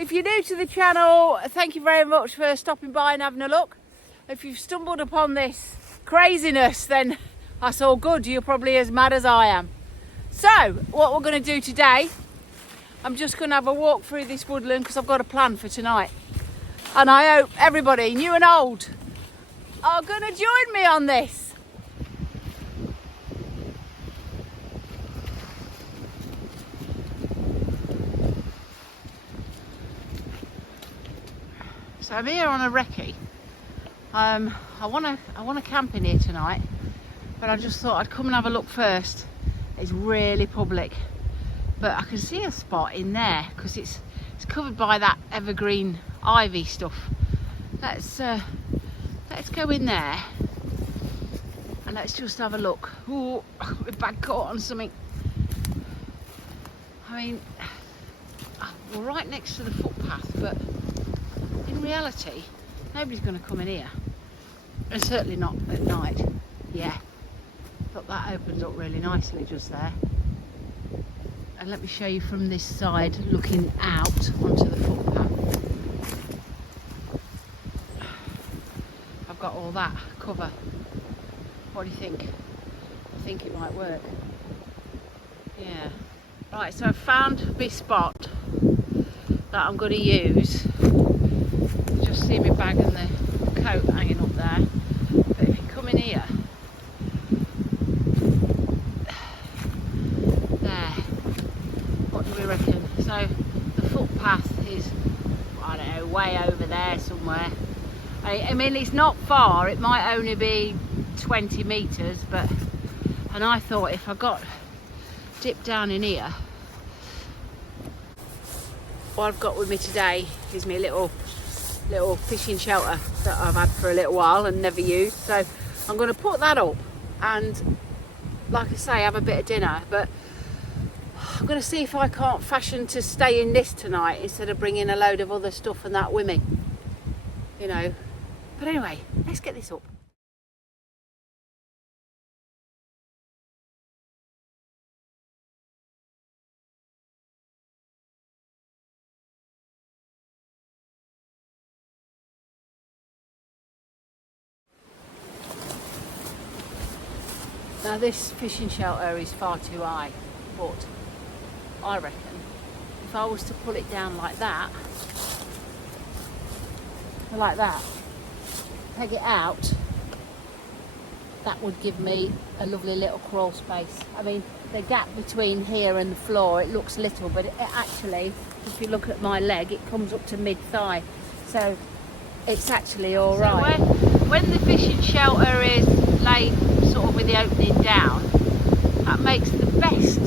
If you're new to the channel, thank you very much for stopping by and having a look. If you've stumbled upon this craziness, then that's all good. You're probably as mad as I am. So, what we're going to do today, I'm just going to have a walk through this woodland because I've got a plan for tonight. And I hope everybody, new and old, are going to join me on this. So I'm here on a recce. I want to camp in here tonight, but I just thought I'd come and have a look first. It's really public, but I can see a spot in there because it's covered by that evergreen ivy stuff. Let's go in there and let's just have a look. Ooh, my bag caught on something. I mean, we're right next to the footpath, but in reality, nobody's going to come in here, and certainly not at night. Yeah, but that opens up really nicely just there. And let me show you from this side, looking out onto the footpath. I've got all that cover. What do you think? I think it might work. Yeah. Right, so I've found my spot that I'm going to use. Just see my bag and the coat hanging up there. But if you come in here, there, what do we reckon? So the footpath is, I don't know, way over there somewhere. I mean, it's not far, it might only be 20 metres, but, and I thought if I got dipped down in here, what I've got with me today is my little fishing shelter that I've had for a little while and never used. So I'm going to put that up and, like I say, have a bit of dinner. But I'm going to see if I can't fashion to stay in this tonight instead of bringing a load of other stuff and that with me, you know. But anyway, let's get this up. Now this fishing shelter is far too high, but I reckon if I was to pull it down like that, peg it out, that would give me a lovely little crawl space. I mean, the gap between here and the floor, it looks little, but it actually, if you look at my leg, it comes up to mid-thigh. So it's actually all right. So when the fishing shelter is laid sort of with the opening down, that makes the best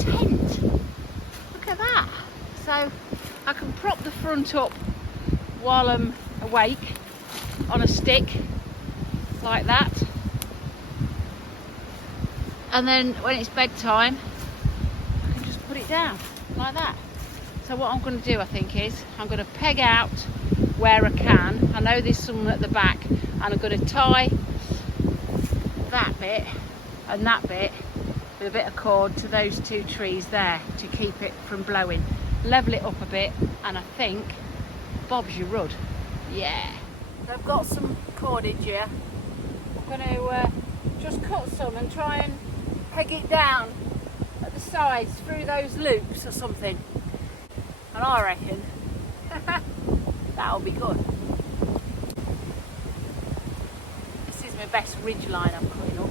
tent. Look at that. So I can prop the front up while I'm awake on a stick like that, and then when it's bedtime I can just put it down like that. So what I'm going to do, I think, is I'm going to peg out where I can. I know there's some at the back, and I'm going to tie that bit and that bit with a bit of cord to those two trees there to keep it from blowing. Level it up a bit, and I think Bob's your rud. Yeah. I've got some cordage here. I'm going to just cut some and try and peg it down at the sides through those loops or something. And I reckon that'll be good. This is my best ridge line I'm cutting up.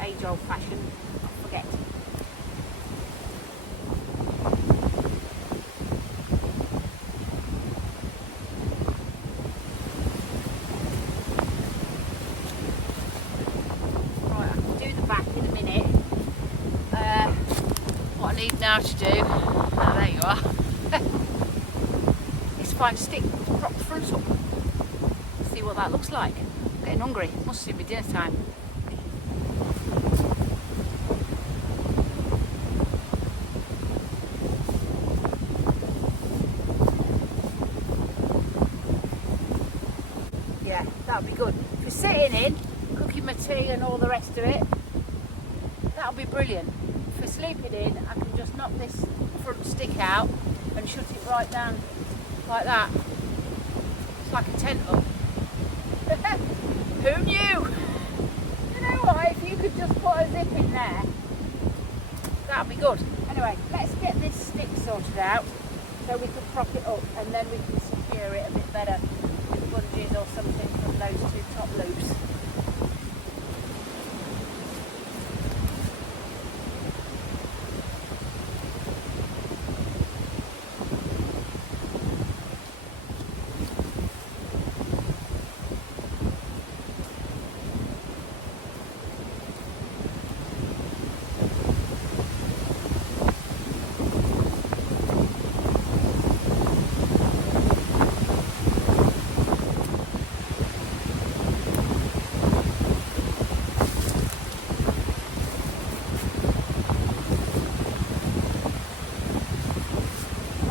Age old fashioned, I forget. Right, I can do the back in a minute. What I need now to do, oh, there you are, is find a stick to prop the front up. See what that looks like. I'm getting hungry, must soon be dinner time. Yeah, that'll be good. For sitting in, cooking my tea and all the rest of it, that'll be brilliant. For sleeping in, I can and just knock this front stick out and shut it right down like that. It's like a tent up. Who knew? You know what, if you could just put a zip in there, that'd be good. Anyway, let's get this stick sorted out so we can prop it up, and then we can secure it a bit better with bungees or something from those two top loops.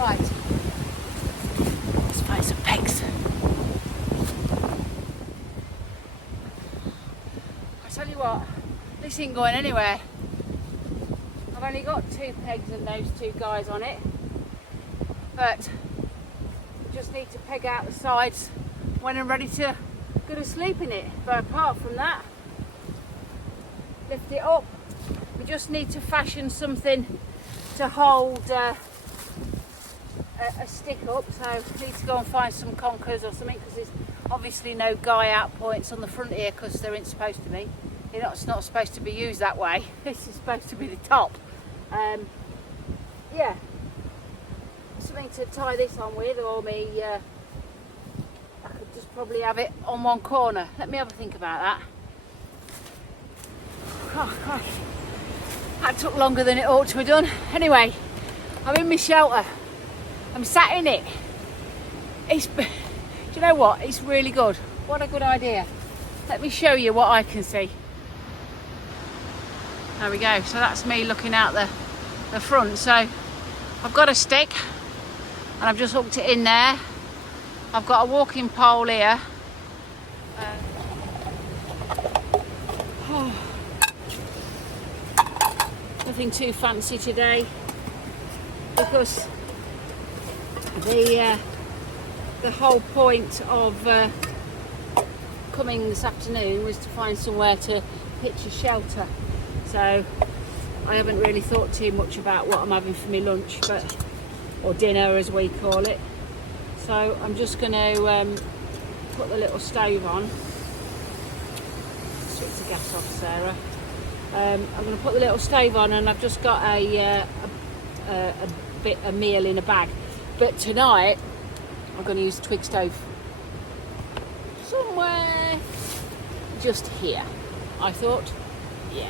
Right, let's find some pegs. I tell you what, this ain't going anywhere. I've only got 2 pegs and those 2 guys on it, but I just need to peg out the sides when I'm ready to go to sleep in it. But apart from that, lift it up. We just need to fashion something to hold a stick up, so I need to go and find some conkers or something, because there's obviously no guy out points on the front here because there ain't supposed to be. It's not supposed to be used that way. This is supposed to be the top. Yeah, something to tie this on with, or me I could just probably have it on one corner. Let me have a think about that. Oh gosh, that took longer than it ought to have done. Anyway, I'm in my shelter. I'm sat in it. Do you know what? It's really good. What a good idea. Let me show you what I can see. There we go. So that's me looking out the front. So I've got a stick and I've just hooked it in there. I've got a walking pole here. Nothing too fancy today, because the whole point of coming this afternoon was to find somewhere to pitch a shelter. So I haven't really thought too much about what I'm having for my lunch, or dinner as we call it. So I'm just going to put the little stove on. Switch the gas off, Sarah. I'm going to put the little stove on, and I've just got a bit of meal in a bag. But tonight I'm going to use a twig stove somewhere just here, I thought. Yeah.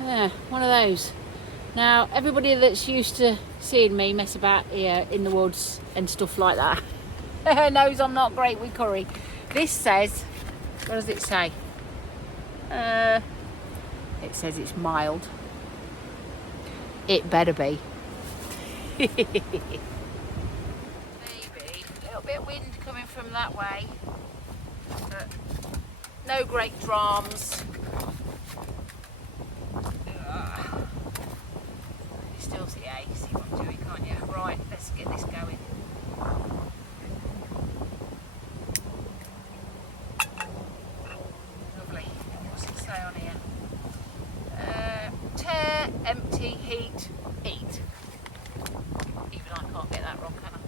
Yeah, one of those. Now, everybody that's used to seeing me mess about here in the woods and stuff like that knows I'm not great with curry. This says, what does it say? It says it's mild. It better be. Maybe. A little bit of wind coming from that way, but no great drams. You still see what I'm doing, can't you? Right, let's get this going. Lovely. What's it say on here? Tear, empty, heat, eat. Even I can't get that wrong, can I?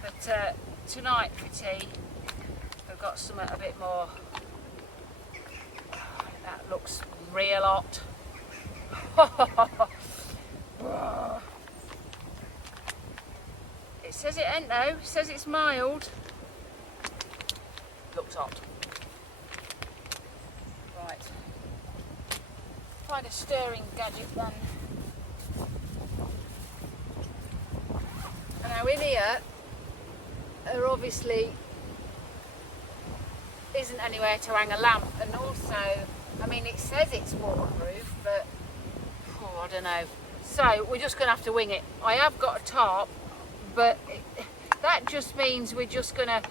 But tonight for tea, we've got something a bit more. That looks real hot. It says it ain't though. It says it's mild. Looks hot. Right. Find a stirring gadget then. And now in here, there obviously isn't anywhere to hang a lamp, and also, I mean, it says it's waterproof, but I don't know. So we're just going to have to wing it. I have got a tarp, but that just means we're just going to,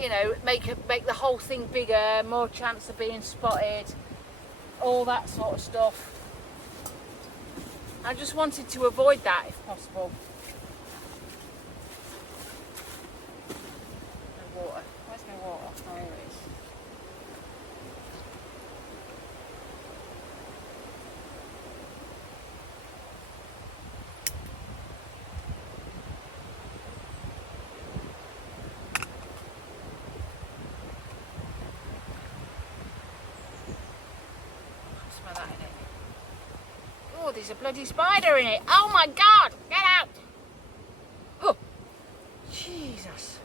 you know, make the whole thing bigger, more chance of being spotted, all that sort of stuff. I just wanted to avoid that if possible. No water. Where's my water? Oh, here it is. Smell that in it. Oh, there's a bloody spider in it. Oh my God, get out. Oh, Jesus.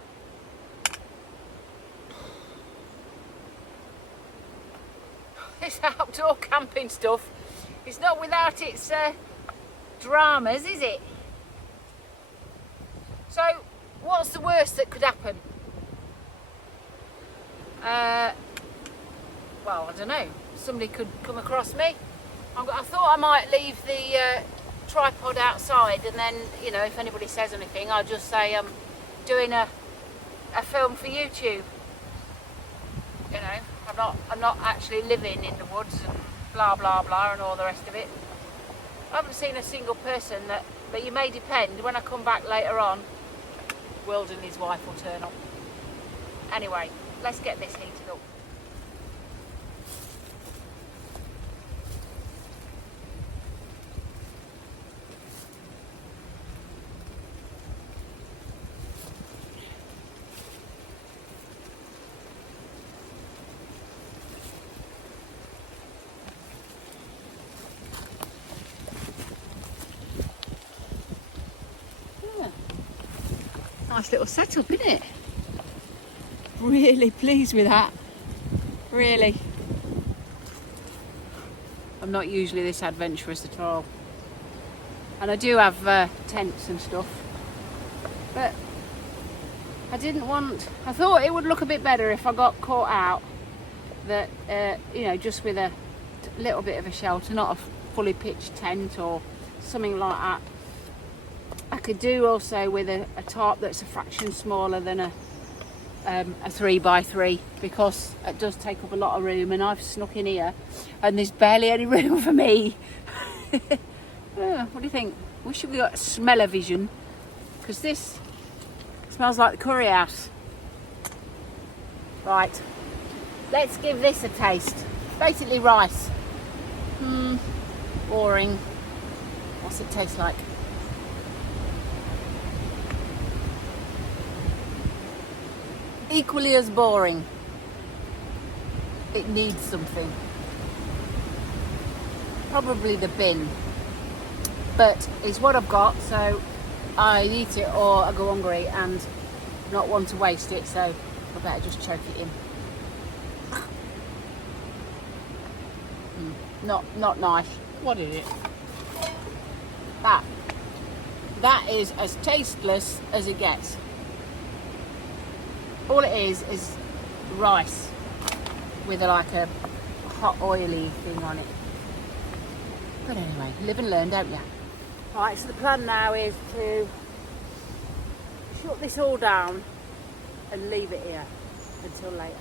This outdoor camping stuff is not without its dramas, is it? So, what's the worst that could happen? Well, I don't know. Somebody could come across me. I thought I might leave the tripod outside, and then, you know, if anybody says anything, I'll just say I'm doing a film for YouTube. You know, I'm not actually living in the woods and blah blah blah and all the rest of it. I haven't seen a single person but you may depend. When I come back later on, Will and his wife will turn up. Anyway, let's get this heated up. Nice little setup, isn't it? Really pleased with that. Really. I'm not usually this adventurous at all. And I do have tents and stuff. But I thought it would look a bit better if I got caught out. That, you know, just with a little bit of a shelter, not a fully pitched tent or something like that. I could do also with a tarp that's a fraction smaller than a 3x3, because it does take up a lot of room, and I've snuck in here and there's barely any room for me. What do you think? Wish we got smell-o-vision, because this smells like the curry house. Right, let's give this a taste. Basically rice. Boring. What's it taste like? Equally as boring. It needs something. Probably the bin. But it's what I've got, so I eat it or I go hungry and not want to waste it, so I better just choke it in. Not nice. What is it? That is as tasteless as it gets. All it is rice with like a hot oily thing on it. But anyway, live and learn, don't you? Right, so the plan now is to shut this all down and leave it here until later.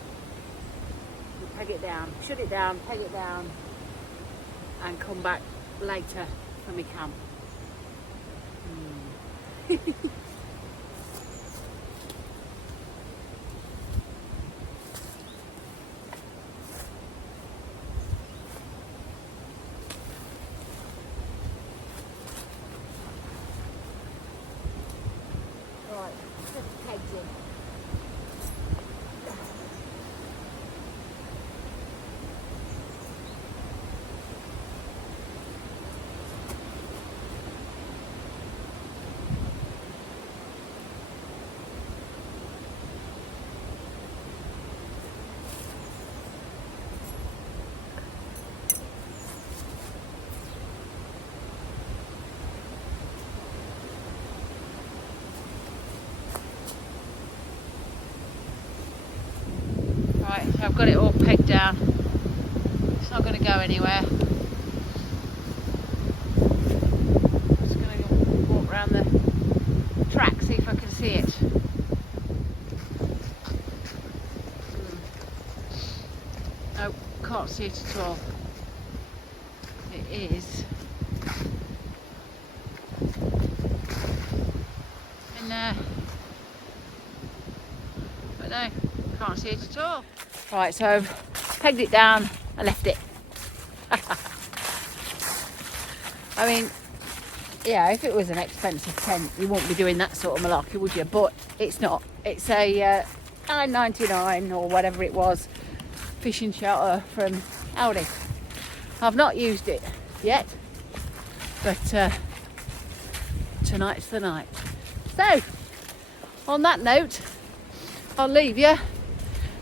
We'll peg it down, shut it down, peg it down, and come back later when we can. So I've got it all pegged down. It's not going to go anywhere. I'm just going to walk around the track, see if I can see it. see it at all. It is in there, but no, can't see it at all. Right, so I've pegged it down and left it. I mean, yeah, if it was an expensive tent, you wouldn't be doing that sort of malarkey, would you? But it's not. It's a $9.99 or whatever it was fishing shelter from Aldi. I've not used it yet, but tonight's the night. So, on that note, I'll leave you.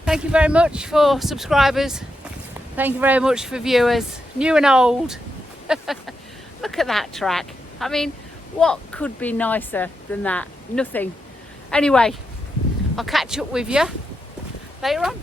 Thank you very much for subscribers. Thank you very much for viewers, new and old. Look at that track. I mean, what could be nicer than that? Nothing. Anyway, I'll catch up with you later on.